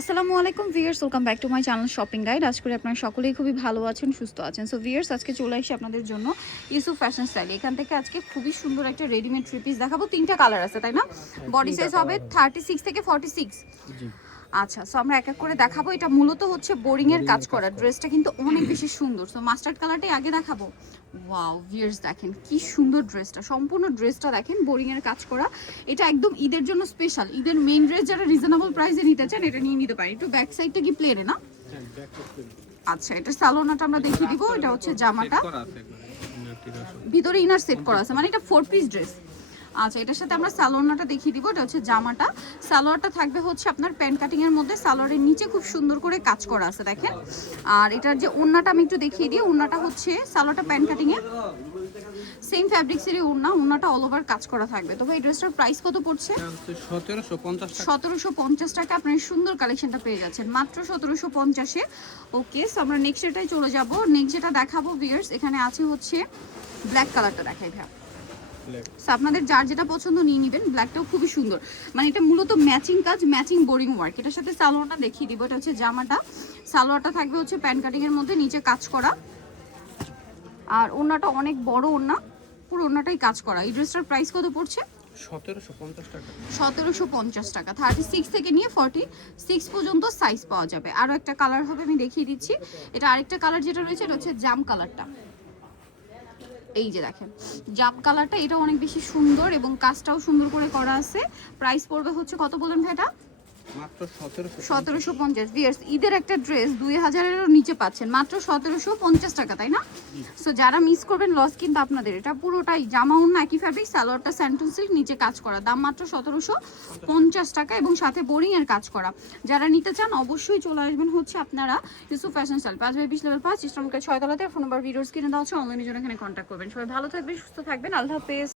আসসালামু আলাইকুম viewers, welcome back to my channel shopping guide. আজ করে আপনারা সকলেই খুবই ভালো আছেন, সুস্থ আছেন। সো ভিউয়ার্স, আজকে চলে আসি আপনাদের জন্য ইউসুফ ফ্যাশন স্টাইল। এখান থেকে আজকে খুবই সুন্দর একটা রেডিমেড থ্রি পিস দেখাবো। তিনটা কালার আছে, তাই না? বডি সাইজ হবে 36 থেকে 46। আচ্ছা, সো আমরা এক এক করে দেখাবো। এটা মূলত হচ্ছে বোরিং এর কাজ করা। ড্রেসটা কিন্তু অনেক বেশি সুন্দর। সো মাস্টার্ড কালারটাই আগে দেখাবো। ওয়াও ভিউয়ার্স, দেখেন কি সুন্দর ড্রেসটা। সম্পূর্ণ ড্রেসটা দেখেন বোরিং এর কাজ করা। এটা একদম ঈদের জন্য স্পেশাল। ঈদের মেইন ড্রেস যারা রিজনেবল প্রাইসে নিতে চান এটা নিয়ে নিতে পারেন। একটু ব্যাক সাইডটা কি প্লেনে না? আচ্ছা, এটা সালোনাটা আমরা দেখিয়ে দিব। এটা হচ্ছে জামাটা, ভিতরে ইনার সেট করা আছে, মানে এটা 4 পিস ড্রেস। আচ্ছা, এটার সাথে আমরা সালোয়ারটা দেখিয়ে দিব। এটা হচ্ছে জামাটা। সালোয়ারটা থাকবে হচ্ছে আপনার প্যান্ট কাটিং এর মধ্যে। সালোয়ারের নিচে খুব সুন্দর করে কাজ করা আছে দেখেন। আর এটার যে ওড়নাটা আমি একটু দেখিয়ে দিই। ওড়নাটা হচ্ছে সালোয়ারটা প্যান্ট কাটিং এ সেম ফ্যাব্রিক্সেরই ওড়না। ওড়নাটা অল ওভার কাজ করা থাকবে। তবে এই ড্রেসটার প্রাইস কত পড়ছে? 1750 টাকা। আপনার সুন্দর কালেকশনটা পেয়ে যাচ্ছেন মাত্র 1750-এ। ওকে, সো আমরা নেক্সট এটাই চলে যাব। নেক্সট যেটা দেখাবো ভিউয়ার্স, এখানে আছে হচ্ছে ব্ল্যাক কালারটা দেখাই ভাই। সো আপনাদের যার যেটা পছন্দ নিয়ে নেবেন। ব্ল্যাকটাও খুবই সুন্দর, মানে এটা মূলত ম্যাচিং কাজ, ম্যাচিং বোরিং ওয়ার্ক। এটার সাথে সালোয়ারটা দেখিয়ে দিব। এটা হচ্ছে জামাটা। সালোয়ারটা থাকবে হচ্ছে প্যান্ট কাটিং এর মধ্যে, নিচে কাজ করা। আর ওড়নাটা অনেক বড় ওড়না, পুরো ওড়নাটাই কাজ করা। এই ড্রেসটার প্রাইস কত পড়ছে? 1750 টাকা। 1750 টাকা। 36 থেকে নিয়ে 46 পর্যন্ত সাইজ পাওয়া যাবে। আরও একটা কালার হবে, আমি দেখিয়ে দিচ্ছি। এটা আরেকটা কালার যেটা রয়েছে এটা হচ্ছে জাম কালারটা। এই যে দেখেন জাম কালারটা, এটা অনেক বেশি সুন্দর এবং কাজটাও সুন্দর করে করা আছে। প্রাইস পড়বে হচ্ছে কত বলেন ভাইটা? মাত্র 1750। ভিউয়ার্স, ঈদের একটা ড্রেস 2000-এরও নিচে পাচ্ছেন মাত্র 1750 টাকা, তাই না? সো যারা মিস করবেন লস কিন্তু আপনাদের। এটা পুরোটাই জামা ওড়না একই ফ্যাব্রিক, সালোয়ারটা স্যান্টন সিল্ক, নিচে কাজ করা। দাম মাত্র 1750 টাকা এবং সাথে বোরিং এর কাজ করা। যারা নিতে চান অবশ্যই চলে আসবেন হচ্ছে আপনারা Yusuf fashion style, 5/20 level 5 eastern market 6 তলাতে। ফোন নাম্বার ভিডিওস কিনে দেওয়া হচ্ছে, অনলাইনে জন্য এখানে কন্ট্যাক্ট করবেন। সবাই ভালো থাকবেন, সুস্থ থাকবেন। আল্লাহ হাফেজ।